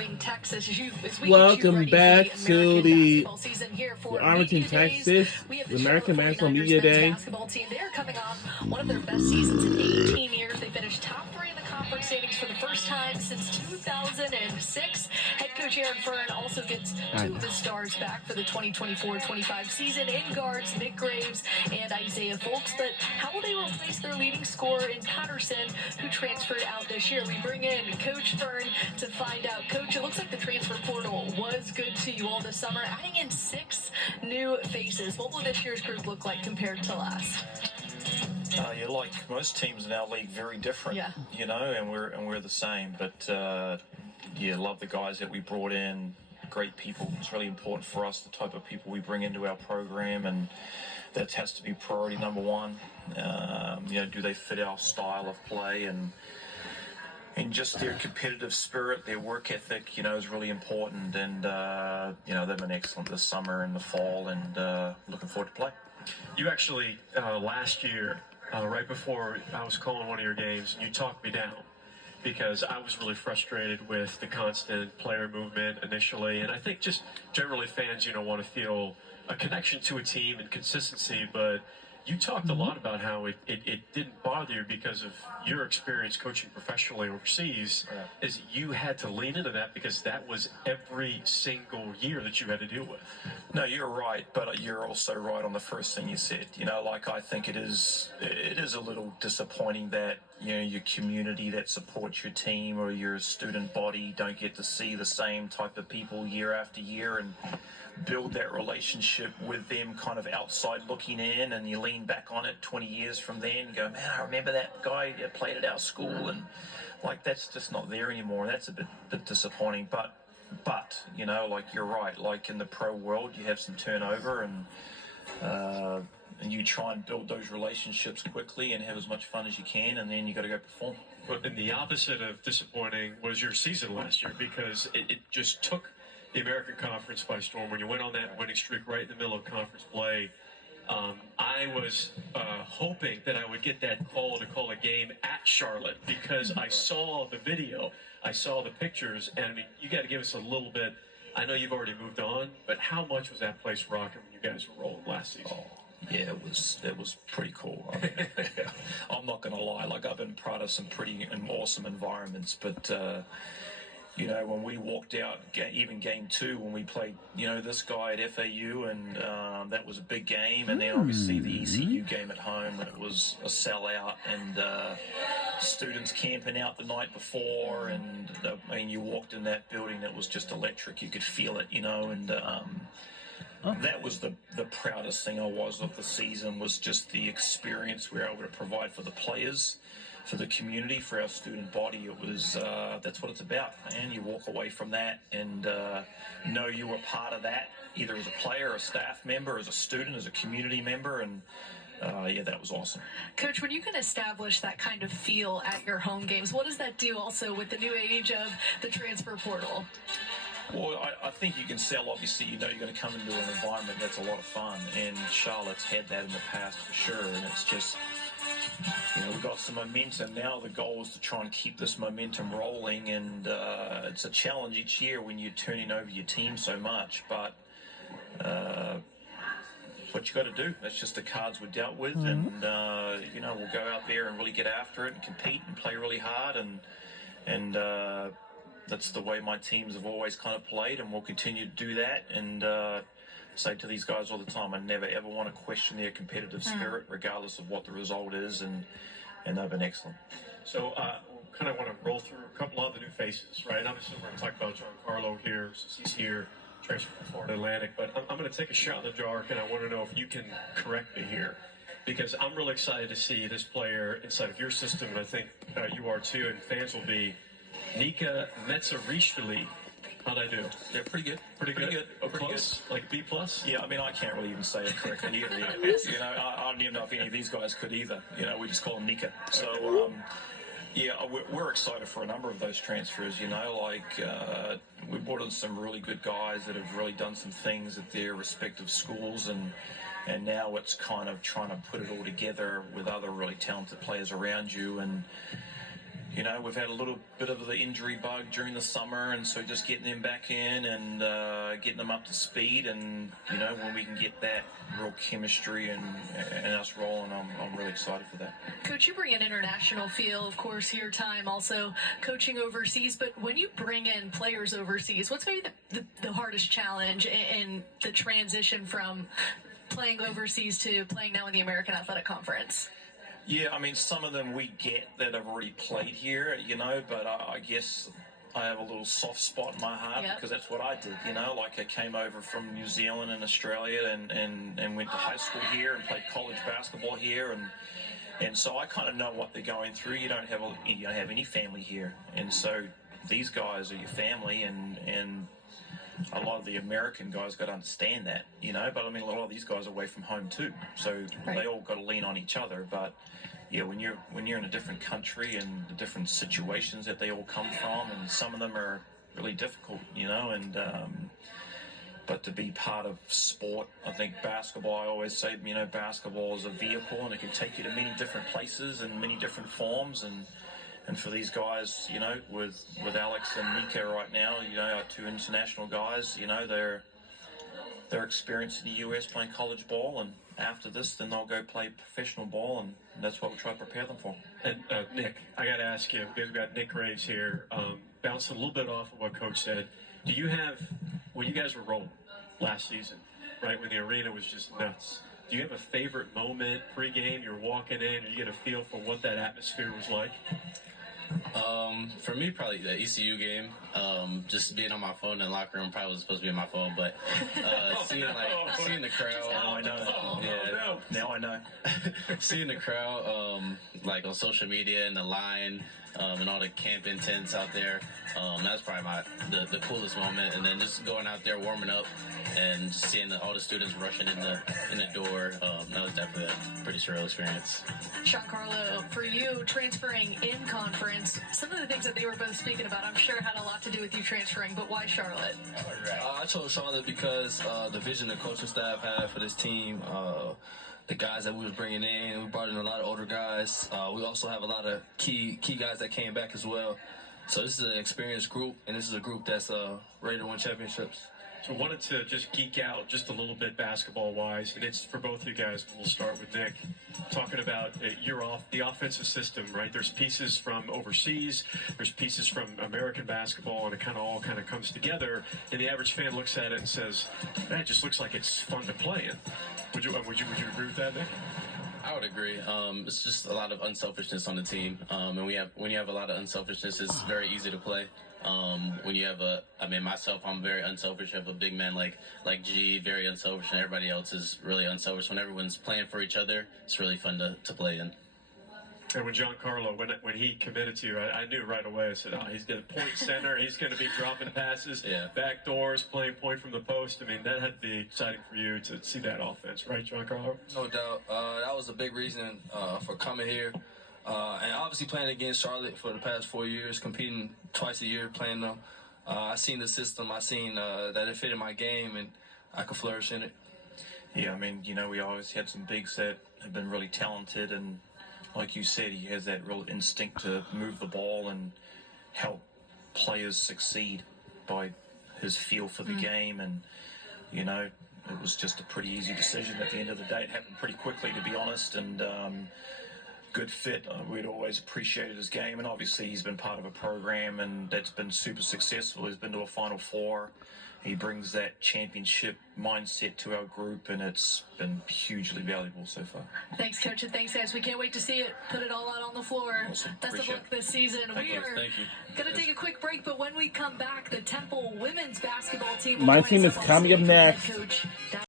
Irving, Texas. Welcome back to the Arlington, Media Days. Texas, We have the the American Charlotte Basketball 49ers Media men's Day. basketball team. They're coming off one of their best seasons in 18 years. They finished top 3 in the conference standings for the first time since 2006. Head coach Aaron Fern also gets 2 of his stars back for the 2024-25 season in guards Nick Graves and Isaiah Folks. But how will they replace their leading scorer in Patterson, who transferred out this year? We bring in Coach Fern to find out. Coach, it looks like the transfer portal was good to you all this summer, adding in 6 new faces. What will this year's group look like compared to last? You're like most teams in our league, very different. Yeah. You know, and we're the same. But love the guys that we brought in. Great people. It's really important for us, the type of people we bring into our program, and that has to be priority number one. Do they fit our style of play, and just their competitive spirit, their work ethic, is really important. And they've been excellent this summer and the fall, and looking forward to play. You actually last year, right before I was calling one of your games, you talked me down because I was really frustrated with the constant player movement initially, and I think just generally fans, want to feel a connection to a team and consistency. But you talked a lot about how it didn't bother you because of your experience coaching professionally overseas. Right. Is you had to lean into that because that was every single year that you had to deal with. No, you're right, but you're also right on the first thing you said. I think it is a little disappointing that your community that supports your team or your student body don't get to see the same type of people year after year and build that relationship with them kind of outside looking in, and you lean back on it 20 years from then and go, man, I remember that guy that played at our school, and that's just not there anymore. That's a bit disappointing, but you're right, in the pro world you have some turnover, and you try and build those relationships quickly and have as much fun as you can, and then you got to go perform. But in the opposite of disappointing was your season last year, because it just took the American Conference by storm. When you went on that winning streak right in the middle of conference play, I was hoping that I would get that call to call a game at Charlotte, because I saw the video, I saw the pictures, and I mean, you got to give us a little bit. I know you've already moved on, but how much was that place rocking when you guys were rolling last season? Yeah, it was pretty cool. I'm not going to lie. I've been part of some pretty awesome environments, but when we walked out, even game 2, when we played, this guy at FAU, and that was a big game, and then obviously the ECU game at home, it was a sellout, and students camping out the night before, and you walked in that building, it was just electric. You could feel it, and that was the proudest thing I was of the season, was just the experience we were able to provide for the players, for the community, for our student body. It was that's what it's about, man. You walk away from that and know you were part of that, either as a player, a staff member, as a student, as a community member, and that was awesome. Coach, when you can establish that kind of feel at your home games, what does that do also with the new age of the transfer portal? Well, I think you can sell. Obviously, you're going to come into an environment that's a lot of fun, and Charlotte's had that in the past for sure, and it's just, we've got some momentum now. The goal is to try and keep this momentum rolling, and it's a challenge each year when you're turning over your team so much, but what you got to do. That's just the cards we're dealt with, and we'll go out there and really get after it and compete and play really hard, and that's the way my teams have always kind of played, and we'll continue to do that. And say to these guys all the time, I never ever want to question their competitive spirit, regardless of what the result is, and they've been excellent. So we kind of want to roll through a couple of the new faces, right? Obviously, we're going to talk about Giancarlo here, since he's here, transfer from Florida Atlantic, but I'm going to take a shot in the dark, and I want to know if you can correct me here, because I'm really excited to see this player inside of your system, and I think you are too, and fans will be. Nika Metsarishvili. How'd I do? Yeah, pretty good. Pretty good. Oh, Pretty close? good. Like B+? Yeah, I mean, I can't really even say it correctly either. I don't even know if any of these guys could either. We just call him Nika. So, we're excited for a number of those transfers. We brought in some really good guys that have really done some things at their respective schools, and now it's kind of trying to put it all together with other really talented players around you, and You know, we've had a little bit of the injury bug during the summer, and so just getting them back in and getting them up to speed, and you know, when we can get that real chemistry and us rolling, I'm really excited for that. Coach, you bring an international feel, of course, your time also coaching overseas, but when you bring in players overseas, what's maybe the hardest challenge in the transition from playing overseas to playing now in the American Athletic Conference? Yeah, I mean, some of them we get that have already played here, you know, but I guess I have a little soft spot in my heart because that's what I did, you know, like I came over from New Zealand and Australia and went to high school here and played college basketball here, and so I kind of know what they're going through. You don't have any family here, and so these guys are your family, and a lot of the American guys got to understand that, you know, but I mean, a lot of these guys are away from home too, so they all got to lean on each other. But yeah, when you're in a different country and the different situations that they all come from, and some of them are really difficult, you know, and but to be part of sport, I think basketball, I always say, you know, basketball is a vehicle and it can take you to many different places and many different forms, and for these guys, you know, with Alex and Nika right now, you know, our two international guys, you know, they're experienced in the US playing college ball, and after this, then they'll go play professional ball, and that's what we try to prepare them for. And Nick, I got to ask you, because we've got Nick Graves here, bouncing a little bit off of what Coach said. Do you have, when you guys were rolling last season, right, when the arena was just nuts, do you have a favorite moment pregame? You're walking in, or you get a feel for what that atmosphere was like? For me, probably the ECU game. Just being on my phone in the locker room, probably wasn't supposed to be on my phone, but seeing the crowd. Now I know. Yeah, now I know. Seeing the crowd, like on social media and the line, and all the camping tents out there. That's probably the coolest moment. And then just going out there warming up and just seeing all the students rushing in the door. That was definitely a pretty surreal experience. Giancarlo, for you, transferring in conference, some of the things that they were both speaking about, I'm sure had a lot to do with you transferring, but why Charlotte? I chose Charlotte because the vision the coaching staff had for this team, the guys that we was bringing in, we brought in a lot of older guys. We also have a lot of key guys that came back as well. So this is an experienced group, and this is a group that's ready to win championships. So I wanted to just geek out just a little bit basketball-wise, and it's for both you guys. We'll start with Nick, talking about the offensive system, right? There's pieces from overseas, there's pieces from American basketball, and it all comes together, and the average fan looks at it and says, that just looks like it's fun to play in. Would you agree with that, Nick? I would agree. It's just a lot of unselfishness on the team, and when you have a lot of unselfishness, it's very easy to play. When you have myself, I'm very unselfish. I have a big man like G, very unselfish, and everybody else is really unselfish. When everyone's playing for each other, it's really fun to play in. And when Giancarlo, when he committed to you, I knew right away. I said, he's going to point center. He's going to be dropping passes, back doors, playing point from the post. I mean, that had to be exciting for you to see that offense, right, Giancarlo? No doubt. That was a big reason for coming here. And obviously playing against Charlotte for the past 4 years, competing twice a year, playing them. I seen the system. I seen that it fit in my game, and I could flourish in it. Yeah, I mean, you know, we always had some bigs that have been really talented, and like you said, he has that real instinct to move the ball and help players succeed by his feel for the game. And, you know, it was just a pretty easy decision at the end of the day. It happened pretty quickly, to be honest, and good fit. We'd always appreciated his game, and obviously he's been part of a program, and that's been super successful. He's been to a Final Four. He brings that championship mindset to our group, and it's been hugely valuable so far. Thanks, Coach, and thanks, guys. We can't wait to see it. Put it all out on the floor. Awesome. Best of luck this season. We are going to take a quick break, but when we come back, the Temple women's basketball team will My join team us is up on coming up stage with head next. coach